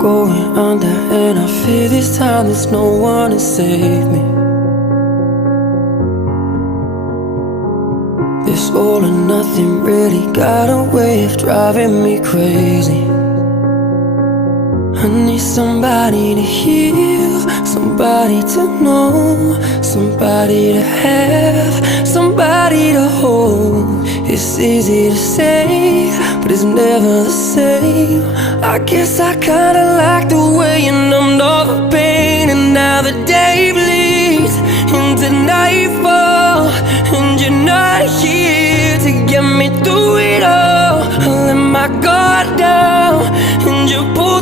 going under, and I fear this time there's no one to save me. This all or nothing really got a way of driving me crazy. I need somebody to heal, somebody to know, somebody to have, somebody to hold. It's easy to say, but it's never the same. I guess I kinda like the way you numbed all the pain, and now the day bleeds into nightfall, and you're not here to get me through it all. I let my guard down, and you pulled